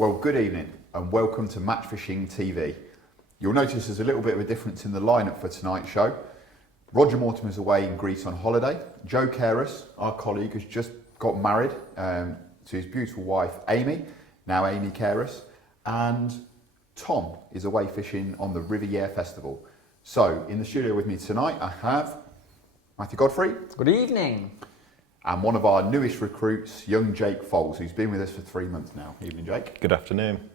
Well, good evening and welcome to Match Fishing TV. You'll notice there's a little bit of a difference in the lineup for tonight's show. Roger Mortimer's away in Greece on holiday. Joe Carus, our colleague, has just got married to his beautiful wife Amy, now Amy Carus, and Tom is away fishing on the Riverfest Festival. So, in the studio with me tonight I have Matthew Godfrey. Good evening. And one of our newest recruits, young Jake Foles, who's been with us for 3 months now. Evening, Jake. Good afternoon.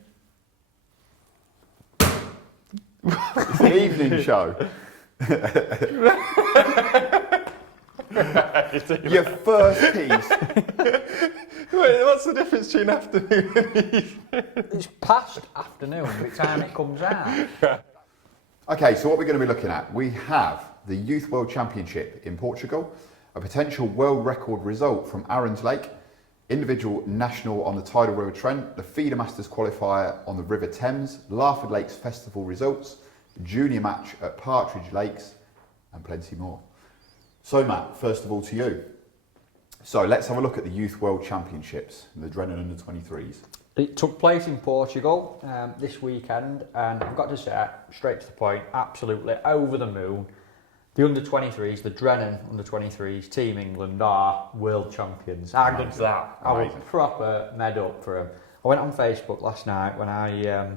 It's an evening show. Your first piece. Wait, what's the difference between afternoon and evening? It's past afternoon by the time it comes out. Okay, so what we're going to be looking at, we have the Youth World Championship in Portugal, a potential world record result from Aens Lake, individual national on the Tidal River Trent, the Feeder Masters Qualifier on the River Thames, Larford Lakes Festival results, junior match at Partridge Lakes, and plenty more. So Matt, first of all to you. So let's have a look at the Youth World Championships, the Drennan Under-23s. It took place in Portugal this weekend, and I've got to say, straight to the point, absolutely over the moon. The Under-23s, the Drennan Under-23s, Team England are world champions. How good's that? I was proper made up for them. I went on Facebook last night when I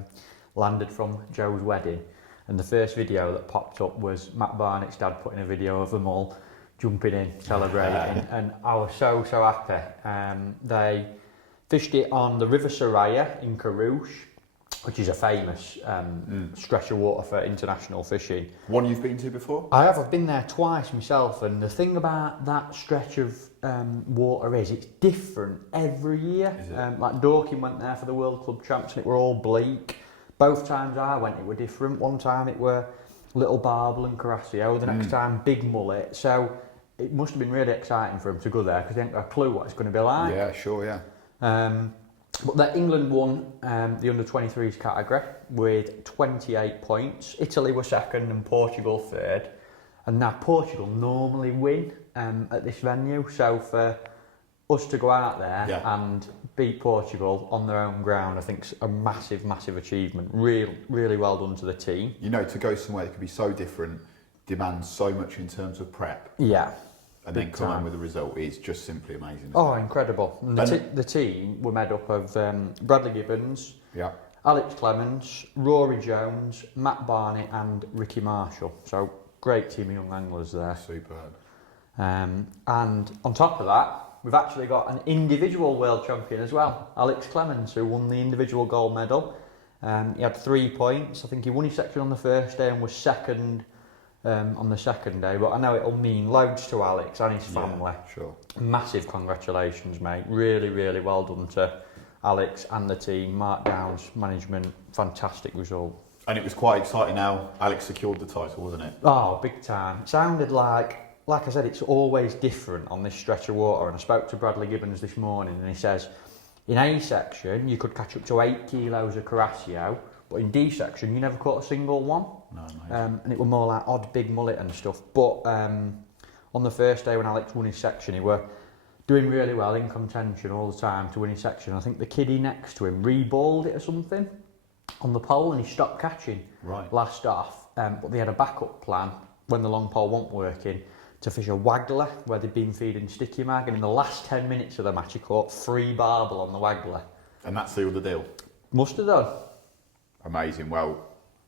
landed from Joe's wedding, and the first video that popped up was Matt Barnett's dad putting a video of them all jumping in, celebrating, and I was so happy. They fished it on the River Soraya in Carouche, which is a famous stretch of water for international fishing. One you've been to before? I've been there twice myself, and the thing about that stretch of water is it's different every year. Like Dorking went there for the World Club Champs and it were all bleak. Both times I went it were different. One time it were little barbel and carasio, the next time big mullet. So it must have been really exciting for them to go there because they hadn't got a clue what it's going to be like. Yeah, sure, yeah. But that England won the under-23s category with 28 points. Italy were second and Portugal third. And now Portugal normally win at this venue. So for us to go out there and beat Portugal on their own ground, I think is a massive achievement. Really well done to the team. You know, to go somewhere that could be so different, demands so much in terms of prep. Yeah. And then come home with a result is just simply amazing. Oh, incredible. And the team were made up of Bradley Gibbons, Alex Clements, Rory Jones, Matt Barnett and Ricky Marshall. So great team of young anglers there. Superb. And on top of that, we've actually got an individual world champion as well, Alex Clements, who won the individual gold medal. He had 3 points. I think he won his section on the first day and was second on the second day, but I know it'll mean loads to Alex and his family. Yeah, sure. Massive congratulations, mate. Really well done to Alex and the team. Mark Downs, management, fantastic result. And it was quite exciting how Alex secured the title, wasn't it? Oh, big time. It sounded like I said, it's always different on this stretch of water. And I spoke to Bradley Gibbons this morning and he says, in A section, you could catch up to 8 kilos of carasio, but in D section, you never caught a single one. No, and it were more like odd big mullet and stuff. But on the first day when Alex won his section, he were doing really well, in contention all the time to win his section. I think the kiddie next to him re-balled it or something on the pole and he stopped catching last off. But they had a backup plan when the long pole wasn't working to fish a waggler where they'd been feeding sticky mag, and in the last 10 minutes of the match he caught 3 barbel on the waggler. And that sealed the deal? Must have done. Amazing. Well,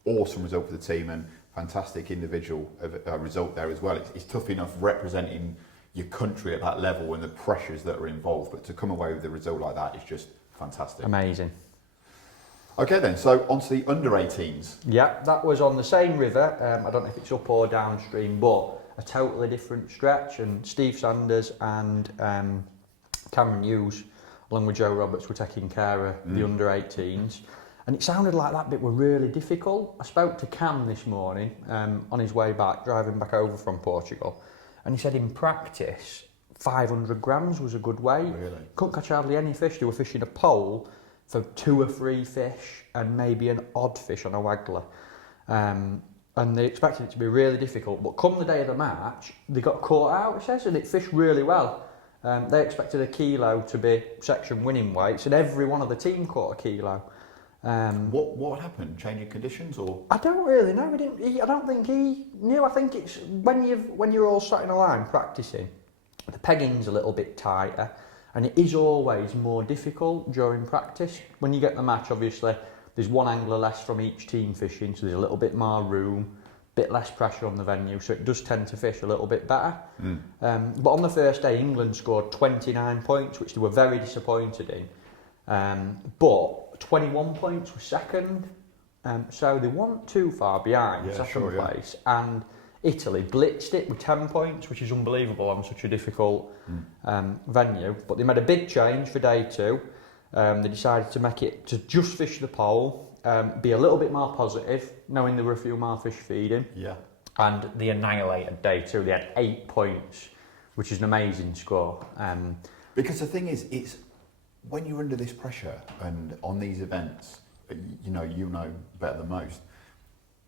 awesome result for the team and fantastic individual result there as well. It's tough enough representing your country at that level and the pressures that are involved, but to come away with a result like that is just fantastic. Amazing. Okay then, so on to the under-18s. Yeah, that was on the same river. I don't know if it's up or downstream, but a totally different stretch. And Steve Sanders and Cameron Hughes, along with Joe Roberts, were taking care of the under-18s. And it sounded like that bit were really difficult. I spoke to Cam this morning on his way back, driving back over from Portugal, and he said in practice 500 grams was a good weight. Really? Couldn't catch hardly any fish. They were fishing a pole for 2 or 3 fish and maybe an odd fish on a waggler. And they expected it to be really difficult, but come the day of the match, they got caught out, it says, and it fished really well. They expected a kilo to be section winning weights, and every one of the team caught a kilo. What happened? Changing conditions or? I don't really know. I don't think he knew. I think it's when you're all sat in a line practicing, the pegging's a little bit tighter, and it is always more difficult during practice. When you get the match, obviously, there's one angler less from each team fishing, so there's a little bit more room, bit less pressure on the venue, so it does tend to fish a little bit better. But on the first day, England scored 29 points, which they were very disappointed in. But 21 points were second, so they weren't too far behind second place. And Italy blitzed it with 10 points, which is unbelievable on such a difficult venue. But they made a big change for day 2. They decided to make it to just fish the pole, be a little bit more positive, knowing there were a few more fish feeding. Yeah. And they annihilated day 2. They had 8 points, which is an amazing score. Because the thing is, it's when you're under this pressure and on these events, you know better than most,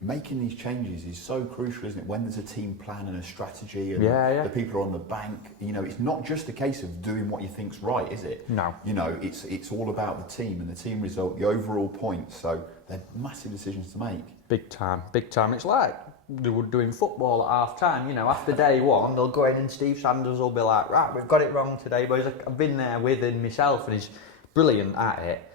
making these changes is so crucial, isn't it? When there's a team plan and a strategy and the people are on the bank, it's not just a case of doing what you think's right, is it? No. It's all about the team and the team result, the overall points. So they're massive decisions to make. Big time. It's like they were doing football at half time, after day 1, they'll go in and Steve Sanders will be like, right, we've got it wrong today, boys. I've been there with him myself and he's brilliant at it.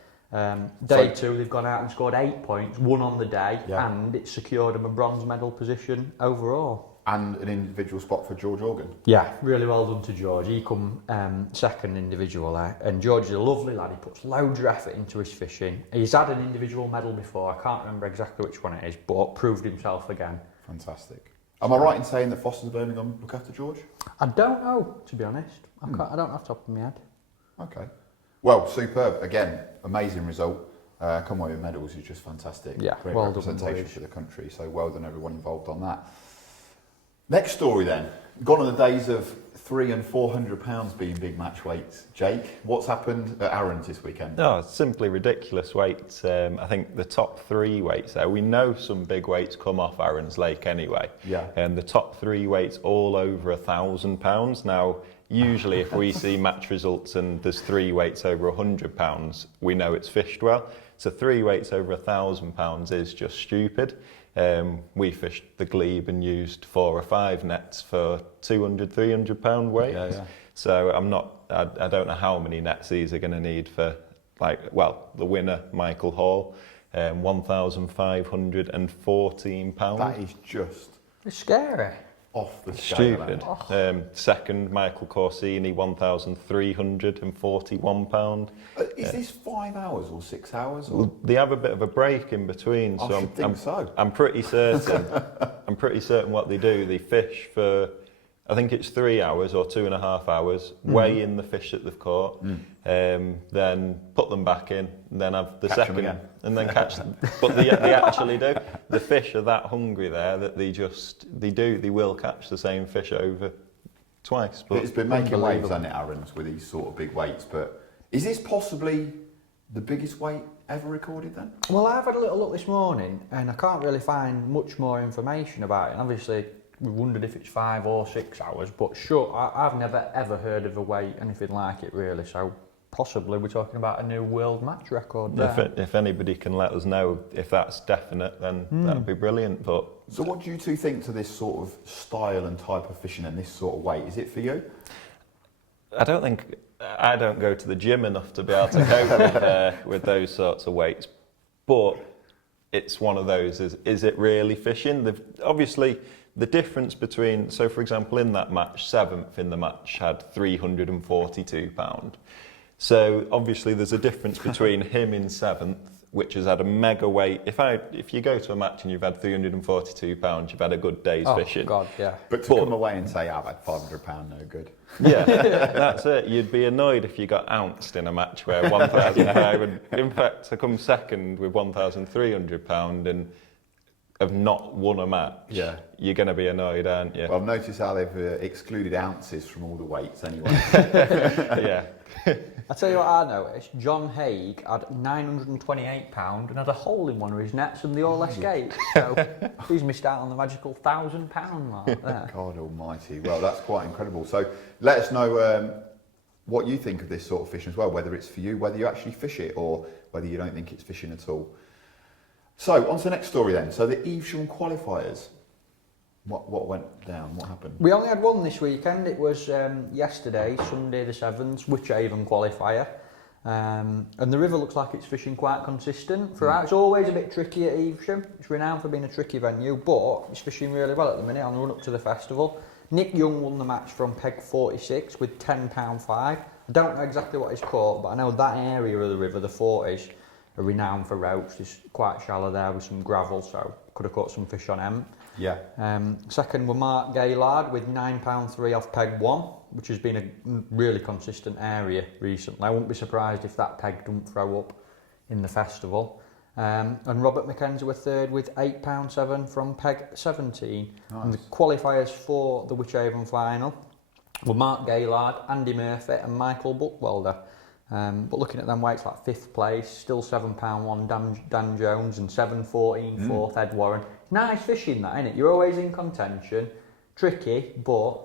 Day 2, they've gone out and scored 8 points, won on the day, and it secured them a bronze medal position overall. And an individual spot for George Organ. Yeah, really well done to George. He come second individual, and George is a lovely lad. He puts loads of effort into his fishing. He's had an individual medal before, I can't remember exactly which one it is, but proved himself again. Fantastic. Am I right in saying that Foster's Birmingham look after George? I don't know, to be honest. I don't know off the top of my head. Okay. Well, superb. Again, amazing result. Come away with medals is just fantastic. Yeah, great well representation for the country. So well done everyone involved on that. Next story then. Gone are the days of £300 and £400 being big match weights. Jake, what's happened at Aens this weekend? No, it's simply ridiculous weights. I think the top 3 weights there, we know some big weights come off Aens Lake anyway. Yeah. And the top 3 weights all over £1,000. Now, usually if we see match results and there's 3 weights over £100, we know it's fished well. So 3 weights over £1,000 is just stupid. We fished the glebe and used 4 or 5 nets for £200, £300 weights. Yeah. So I don't know how many nets these are going to need for, the winner, Michael Hall, £1,514. That is just... It's scary. Off the scale. Stupid. Second, Michael Corsini, £1,341. Is this 5 hours or 6 hours? Or? Well, they have a bit of a break in between, so I'm pretty certain. I'm pretty certain what they do. They fish for, I think it's 3 hours or 2.5 hours, weigh in the fish that they've caught, then put them back in, and then have the catch second, and then catch them. But they actually do. The fish are that hungry there that they will catch the same fish over twice. But it's been making waves, hasn't it, Aens, with these sort of big weights. But is this possibly the biggest weight ever recorded then? Well, I've had a little look this morning, and I can't really find much more information about it. And obviously, we wondered if it's 5 or 6 hours, but sure, I've never ever heard of a weight anything like it really, so possibly we're talking about a new world match record there. If anybody can let us know if that's definite, then that'd be brilliant. But so what do you two think to this sort of style and type of fishing and this sort of weight? Is it for you? I don't go to the gym enough to be able to cope with those sorts of weights, but it's one of those, is it really fishing? Obviously, the difference between, so for example, in that match, 7th in the match had £342. So obviously there's a difference between him in 7th, which has had a mega weight. If you go to a match and you've had £342, you've had a good day's fishing. Oh God, yeah. But to come away and say, I've had £500, no good. Yeah, that's it. You'd be annoyed if you got ounced in a match where 1,500. In fact, to come second with £1,300 and have not won a match, you're going to be annoyed, aren't you? Well, notice how they've excluded ounces from all the weights anyway. Yeah. I tell you what I noticed, John Haig had £928 and had a hole in one of his nets and they all escaped. So he's missed out on the magical £1,000 mark there. God almighty. Well, that's quite incredible. So let us know what you think of this sort of fishing as well, whether it's for you, whether you actually fish it, or whether you don't think it's fishing at all. So, on to the next story then. So, the Evesham Qualifiers. What went down? What happened? We only had one this weekend. It was yesterday, Sunday the 7th, Evesham Qualifier. And the river looks like it's fishing quite consistent throughout. It's always a bit tricky at Evesham. It's renowned for being a tricky venue, but it's fishing really well at the minute on the run up to the festival. Nick Young won the match from peg 46 with £10.5. I don't know exactly what he's caught, but I know that area of the river, the 40s, are renowned for roach. It's quite shallow there with some gravel, so could have caught some fish on them. Yeah. Second were Mark Gaylard with £9.3 off peg 1, which has been a really consistent area recently. I wouldn't be surprised if that peg don't throw up in the festival. And Robert McKenzie were third with £8.7 from peg 17. Nice. And the qualifiers for the Wychavon final were Mark Gaylard, Andy Murphy and Michael Buckwelder. But looking at them weights, like 5th place, still £7.1 Dan Jones and 7.14 4th Ed Warren. Nice fishing that, isn't it? You're always in contention. Tricky, but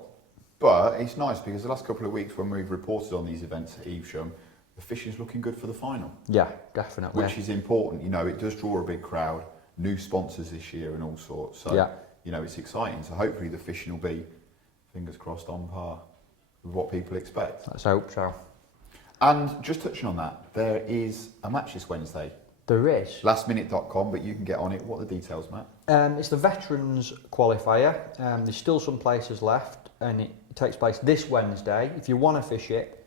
it's nice because the last couple of weeks when we've reported on these events at Evesham, the fishing's looking good for the final. yeah, definitely. Which is important. You know, it does draw a big crowd, new sponsors this year and all sorts. So, Yeah. you know, it's exciting. So hopefully the fishing will be, fingers crossed, on par with what people expect. Let's hope so. And just touching on that, there is a match this Wednesday. There is. Lastminute.com, but you can get on it. What are the details, Matt? It's the Veterans Qualifier. There's still some places left, and it takes place this Wednesday. If you want to fish it,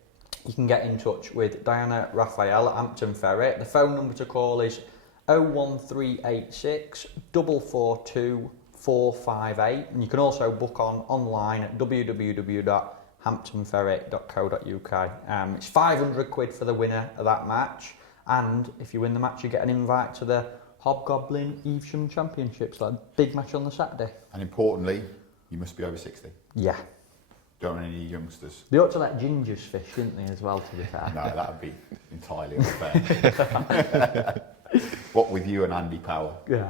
you can get in touch with Diana Raphael at Hampton Ferry. The phone number to call is 01386 442 458, and you can also book online at www.hamptonferry.co.uk. It's £500 for the winner of that match, and if you win the match, you get an invite to the Hobgoblin Evesham Championships, that big match on the Saturday. And importantly, you must be over 60. Yeah. Don't want any youngsters. They ought to let gingers fish, shouldn't they, as well, to be fair? No, that would be entirely unfair. What with you and Andy Power? Yeah.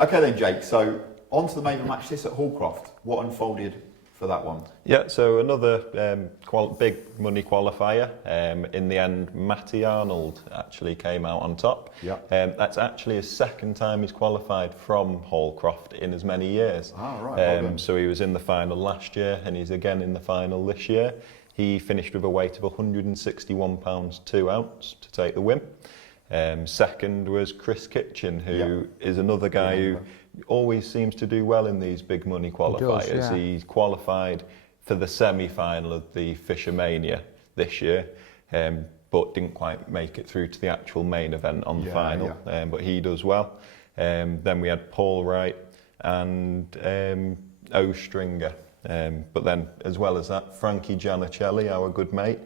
Okay then, Jake, so on to the main match this at Hall Croft. What unfolded for that one? Yeah, so another big money qualifier. In the end, Matty Arnold actually came out on top. Yeah. That's actually his second time he's qualified from Hall Croft in as many years. Ah, right. Well done. So he was in the final last year and he's again in the final this year. He finished with a weight of £161 2 ounce to take the win. Second was Chris Kitchen, who is another guy who always seems to do well in these big money qualifiers. He does, yeah. He qualified for the semi-final of the Fishermania this year, but didn't quite make it through to the actual main event on the final. Yeah. But he does well. Then we had Paul Wright and O Stringer. But then, as well as that, Frankie Giannicelli, our good mate,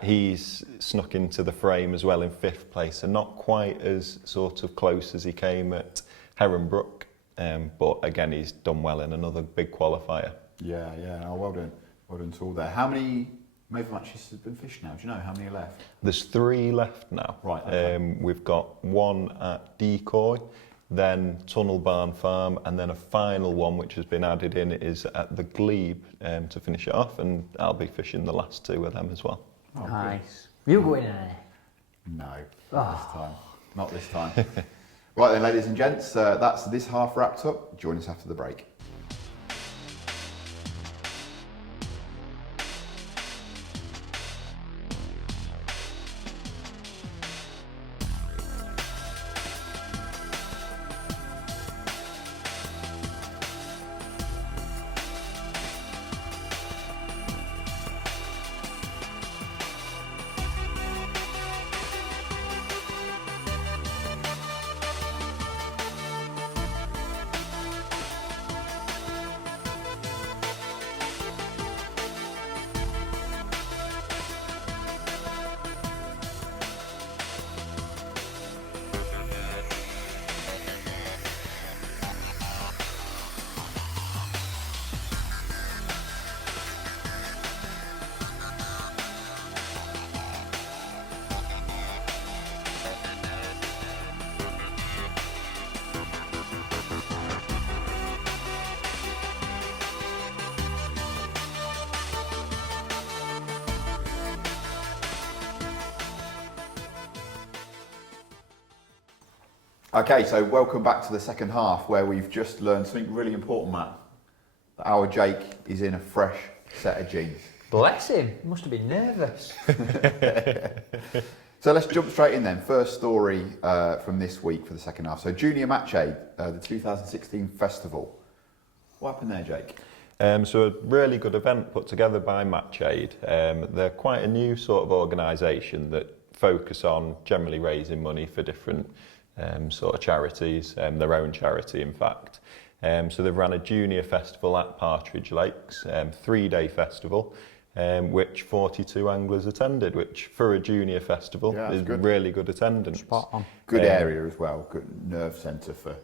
he's snuck into the frame as well in 5th place, and not quite as sort of close as he came at Heronbrook. But again, he's done well in another big qualifier. Yeah. Oh, well done. Well done to all there. How many Maven matches have been fished now? Do you know how many are left? There's 3 left now. Right. Okay. We've got one at Decoy, then Tunnel Barn Farm, and then a final one which has been added in is at the Glebe to finish it off, and I'll be fishing the last 2 of them as well. Oh, Nice. You going in there? No, not this time. Not this time. Right then, ladies and gents, that's this half wrapped up. Join us after the break. Okay, so welcome back to the second half where we've just learned something really important, Matt. That our Jake is in a fresh set of jeans. Bless him. He must have been nervous. So let's jump straight in then. First story from this week for the second half. So Junior Match Aid, the 2016 festival. What happened there, Jake? So a really good event put together by Match Aid. They're quite a new sort of organisation that focus on generally raising money for different sort of charities, their own charity in fact. So they've ran a junior festival at Partridge Lakes, 3-day festival, which 42 anglers attended, which for a junior festival is good. Really good attendance. Spot on. Good area as well, good nerve centre for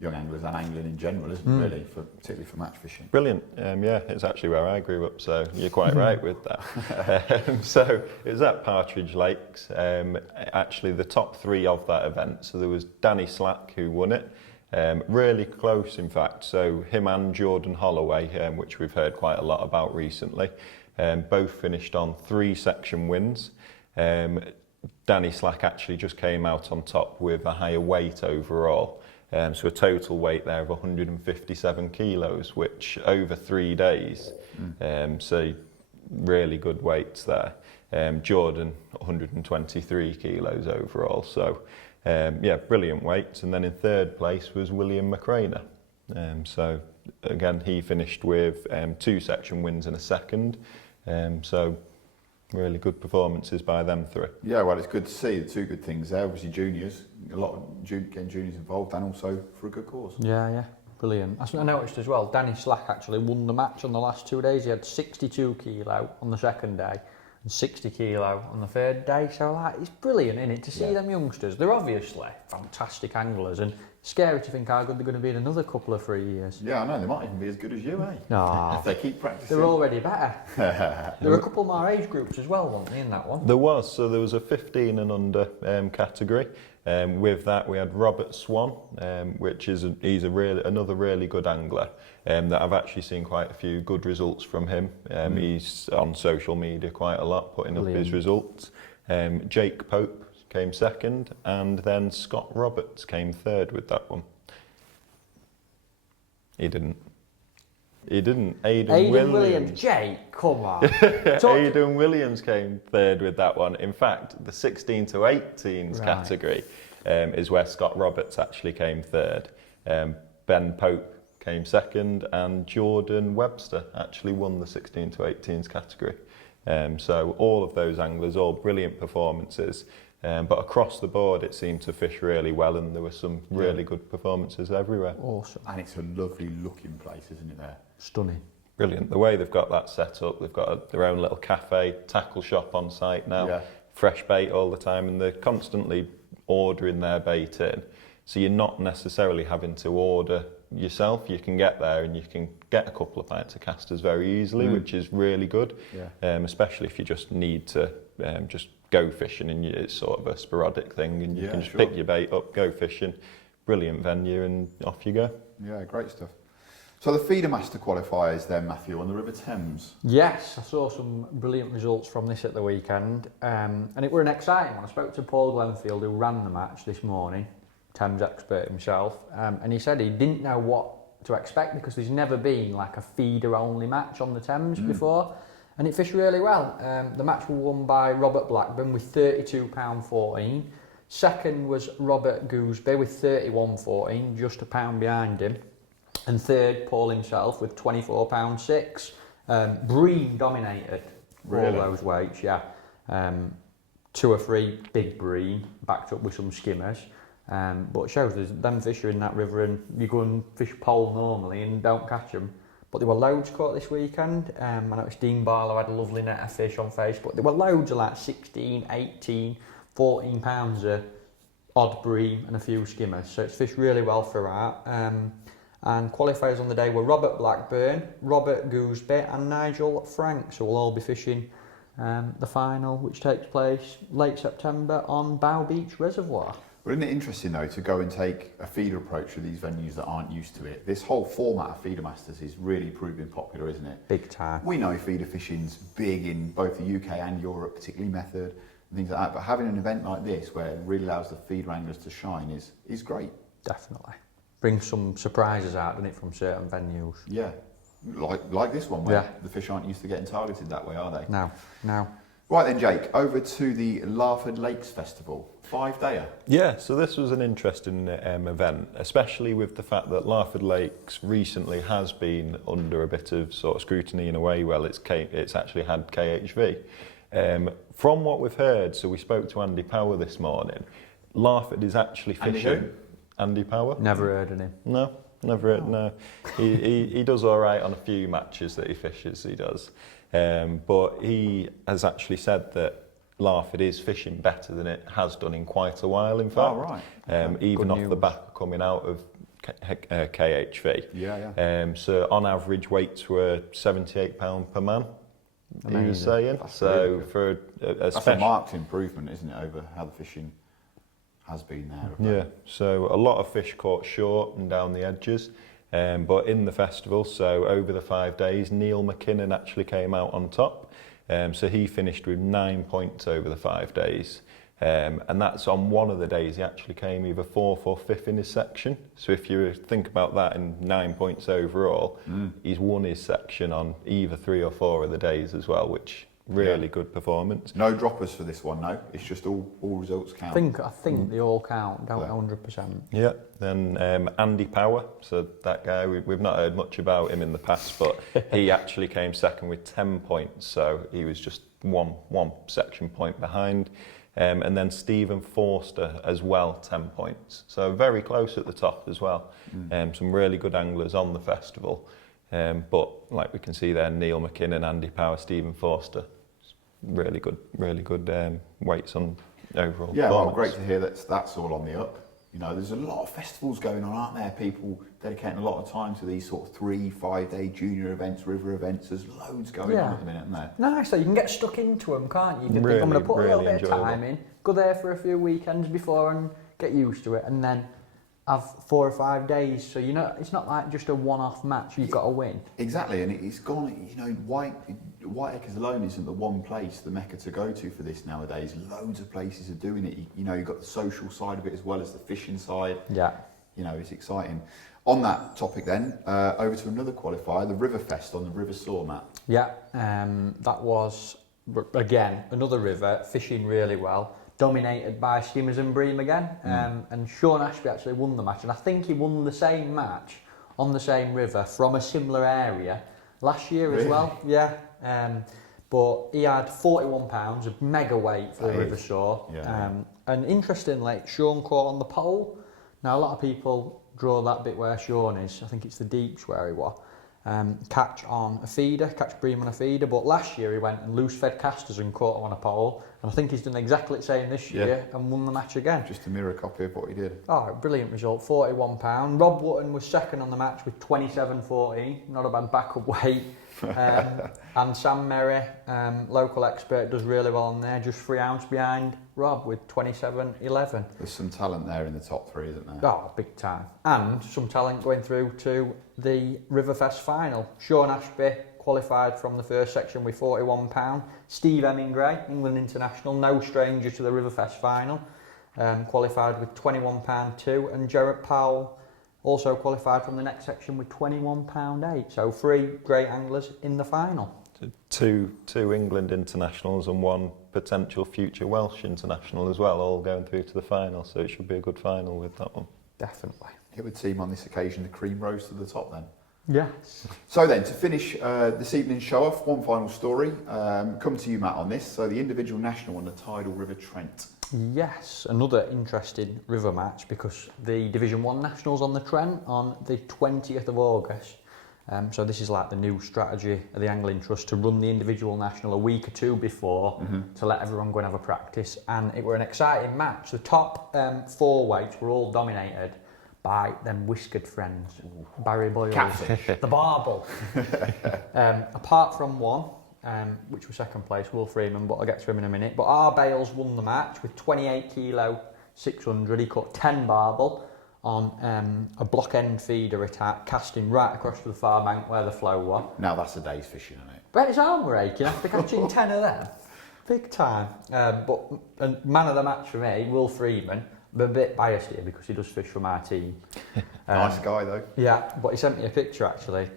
young anglers and angling in general, isn't it, really, particularly for match fishing. Brilliant. Yeah, it's actually where I grew up, so you're quite right with that. So it was at Partridge Lakes, actually the top 3 of that event. So there was Danny Slack who won it, really close in fact. So him and Jordan Holloway, which we've heard quite a lot about recently, both finished on 3 section wins. Danny Slack actually just came out on top with a higher weight overall. So a total weight there of 157 kilos, which over 3 days, so really good weights there. Jordan, 123 kilos overall, so yeah, brilliant weights. And then in 3rd place was William McRainer. So again, he finished with 2 section wins and a second, so really good performances by them 3. Yeah, well, it's good to see the 2 good things there. Obviously, juniors, a lot of getting juniors involved, and also for a good cause. Yeah, brilliant. I noticed as well, Danny Slack actually won the match on the last 2 days. He had 62 kilo on the 2nd day and 60 kilo on the 3rd day. So like, it's brilliant, isn't it, to see them youngsters. They're obviously fantastic anglers, and scary to think how good they're going to be in another couple of 3 years. Yeah, I know, they might even be as good as you, eh? No, If they keep practicing. they're already better. There were a couple more age groups as well, weren't they, in that one? There was, so there was a 15 and under category. With that, we had Robert Swan, which is another really good angler that I've actually seen quite a few good results from him. He's on social media quite a lot, putting up his results. Jake Pope came 2nd, and then Scott Roberts came 3rd with that one. He didn't. Aidan Williams. Jake, come on. Aidan Williams came 3rd with that one. In fact, the 16 to 18s category is where Scott Roberts actually came 3rd. Ben Pope came 2nd, and Jordan Webster actually won the 16 to 18s category. So all of those anglers, all brilliant performances. But across the board, it seemed to fish really well, and there were some really good performances everywhere. Awesome. And it's a lovely looking place, isn't it, there? Stunning. Brilliant. The way they've got that set up, they've got their own little cafe, tackle shop on site now, fresh bait all the time, and they're constantly ordering their bait in. So you're not necessarily having to order yourself. You can get there and you can get a couple of pints of casters very easily, which is really good, especially if you just need to just go fishing and it's sort of a sporadic thing, and you can just pick your bait up, go fishing. Brilliant venue, and off you go. Yeah, great stuff. So the Feeder Master qualifiers then, Matthew, on the River Thames. Yes, I saw some brilliant results from this at the weekend, and it were an exciting one. I spoke to Paul Glenfield, who ran the match this morning, Thames expert himself, and he said he didn't know what to expect because there's never been like a feeder-only match on the Thames before, and it fished really well. The match was won by Robert Blackburn with £32.14. Second was Robert Gooseby with £31.14, just a pound behind him. And 3rd, Paul himself with £24.06. Bream dominated all those weights, 2 or 3 big bream, backed up with some skimmers. But it shows there's them fish are in that river, and you go and fish pole normally and don't catch them. But there were loads caught this weekend. I know it's Dean Barlow had a lovely net of fish on Facebook. There were loads of like 16, 18, 14 pounds of odd bream and a few skimmers. So it's fished really well throughout. And qualifiers on the day were Robert Blackburn, Robert Gooseby and Nigel Frank. So we'll all be fishing the final, which takes place late September on Bow Beach Reservoir. But isn't it interesting, though, to go and take a feeder approach to these venues that aren't used to it? This whole format of Feeder Masters is really proving popular, isn't it? Big time. We know feeder fishing's big in both the UK and Europe, particularly method. and things like that. But having an event like this where it really allows the feeder anglers to shine is great. Definitely. Brings some surprises out, doesn't it, from certain venues? Yeah, like this one where the fish aren't used to getting targeted that way, are they? No. Right then, Jake, over to the Larford Lakes Festival, 5-dayer. Yeah, so this was an interesting event, especially with the fact that Larford Lakes recently has been under a bit of sort of scrutiny in a way. Well, it's actually had KHV. From what we've heard, so we spoke to Andy Power this morning, Larford is actually fishing. Andy Power? Never heard of him. No, never heard, no. He does all right on a few matches that he fishes, he does. But he has actually said that Larford is fishing better than it has done in quite a while, in fact. Oh, right. Even off the back of coming out of KHV. Yeah. So on average, weights were £78 per man, he was saying. That's so really for that's a marked improvement, isn't it, over how the fishing has been there? Yeah, so a lot of fish caught short and down the edges. But in the festival, so over the 5 days, Neil McKinnon actually came out on top. So he finished with 9 points over the 5 days. And that's on one of the days he actually came either 4th or 5th in his section. So if you think about that in 9 points overall, he's won his section on either 3 or 4 of the days as well, which really good performance. No droppers for this one, no. It's just all results count. I think they all count, don't 100%. Yeah, then Andy Power, so that guy, we've not heard much about him in the past, but he actually came second with 10 points, so he was just one section point behind. And then Stephen Forster as well, 10 points. So very close at the top as well. Some really good anglers on the festival. But like we can see there, Neil McKinnon, Andy Power, Stephen Forster, really good weights on overall. Yeah, well, great to hear that's all on the up. You know, there's a lot of festivals going on, aren't there? People dedicating a lot of time to these sort of 3-5 day junior events, river events. There's loads going on at the minute, isn't there? Nice, so you can get stuck into them, can't you? You can Really, think, I'm going to put a little really bit of time in, go there for a few weekends before and get used to it, and then have 4 or 5 days. So you know, it's not like just a one-off match you've got to win. Exactly, and it's gone. You know, Whiteacres alone isn't the one place, the mecca to go to for this nowadays. Loads of places are doing it. You know, you've got the social side of it as well as the fishing side. Yeah. You know, it's exciting. On that topic then, over to another qualifier, the Riverfest on the River Soar, Matt. Yeah, that was, again, another river, fishing really well, dominated by skimmers and bream again, and Sean Ashby actually won the match, and I think he won the same match on the same river from a similar area last year as well. Yeah, but he had £41, a mega weight for the River Soar. And interestingly, Sean caught on the pole. Now a lot of people draw that bit where Sean is, I think it's the deeps where he was, catch on a feeder, catch bream on a feeder, but last year he went and loose fed casters and caught them on a pole, and I think he's done exactly the same this year and won the match again. Just a mirror copy of what he did. Oh, brilliant result, £41. Rob Wotton was second on the match with 27.14, not a bad backup weight. And Sam Merry, local expert, does really well on there, just 3 ounce behind Rob with 27.11. There's some talent there in the top 3, isn't there? Oh, big time. And some talent going through to the Riverfest final. Sean Ashby qualified from the first section with £41. Steve Hemingway, England international, no stranger to the Riverfest final, qualified with £21 too. And Jarrett Powell also qualified from the next section with £21.8. So 3 great anglers in the final. Two England internationals and 1 potential future Welsh international as well, all going through to the final. So it should be a good final with that one. Definitely. It would seem on this occasion the cream rose to the top then. Yes. So then, to finish this evening's show off, one final story. Come to you, Matt, on this. So the individual national on the Tidal River Trent. Yes, another interesting river match because the Division 1 Nationals on the Trent on the 20th of August. So this is like the new strategy of the Angling Trust to run the individual national a week or 2 before to let everyone go and have a practice. And it were an exciting match. The top 4 weights were all dominated by them whiskered friends, Barry Boyle, the Barbel. Apart from one, which was second place, Will Freeman, but I'll get to him in a minute. But R. Bales won the match with 28 kilo 600. He caught 10 barbel on a block end feeder attack, casting right across to the far bank where the flow was. Now that's a day's fishing, isn't it? But his arm were aching after catching 10 of them. Big time. And man of the match for me, Will Freeman. I'm a bit biased here because he does fish for my team. Nice guy though. Yeah, but he sent me a picture actually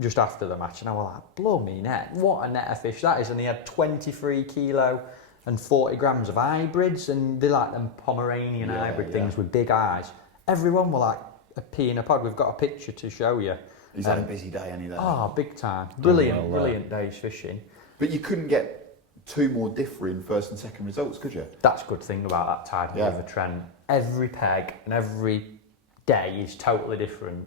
just after the match, and I was like, blow me net, what a net of fish that is. And he had 23 kilo and 40 grams of hybrids, and they like them Pomeranian hybrid things with big eyes. Everyone were like a pea in a pod. We've got a picture to show you. He's had a busy day, hasn't he? Oh, big time. Brilliant days fishing. But you couldn't get two more differing first and second results, could you? That's a good thing about that Tidal River Trent. Every peg and every day is totally different.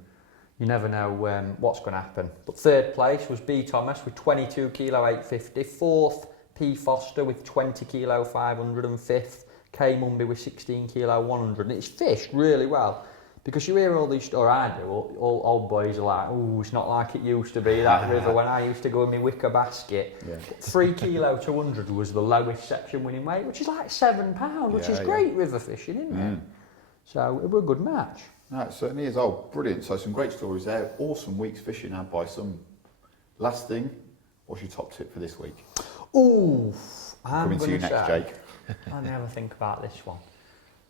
You never know what's going to happen. But third place was B Thomas with 22 kilo 850. Fourth, P Foster with 20 kilo 500. And fifth, K Mumby with 16 kilo 100. And it's fished really well. Because you hear all these stories, I do, all old boys are like, oh, it's not like it used to be, that river, when I used to go in my wicker basket. Yeah. 3 kilo 200 was the lowest section winning weight, which is like £7, which is great river fishing, isn't it? So it was a good match. No, it certainly is. Oh, brilliant. So some great stories there. Awesome weeks fishing now by some. Last thing, what's your top tip for this week? Ooh, Coming to you next, Jake. Let me have a think about this one.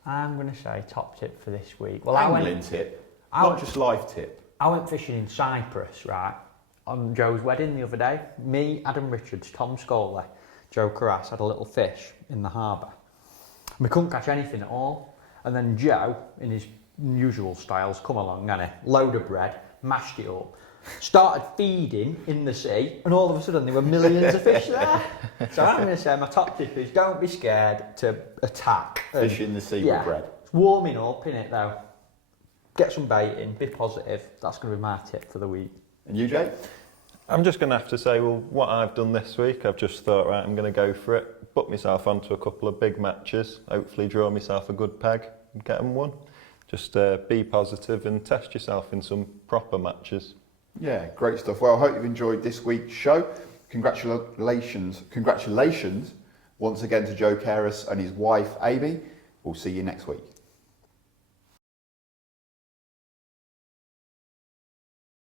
I'm going to say top tip for this week. Well, Angling tip, not just life tip. I went fishing in Cyprus, right, on Joe's wedding the other day. Me, Adam Richards, Tom Scully, Joe Carras had a little fish in the harbour. We couldn't catch anything at all. And then Joe, in his usual styles, come along, and a load of bread, mashed it up, started feeding in the sea, and all of a sudden there were millions of fish there. So I'm going to say my top tip is don't be scared to attack. Fish in the sea with bread. It's warming up, innit, though. Get some bait in, be positive. That's going to be my tip for the week. And you, Jake? I'm just going to have to say, well, what I've done this week, I've just thought, right, I'm going to go for it, put myself onto a couple of big matches, hopefully draw myself a good peg and get them won. Just be positive and test yourself in some proper matches. Yeah, great stuff. Well, I hope you've enjoyed this week's show. Congratulations once again to Joe Carras and his wife, Amy. We'll see you next week.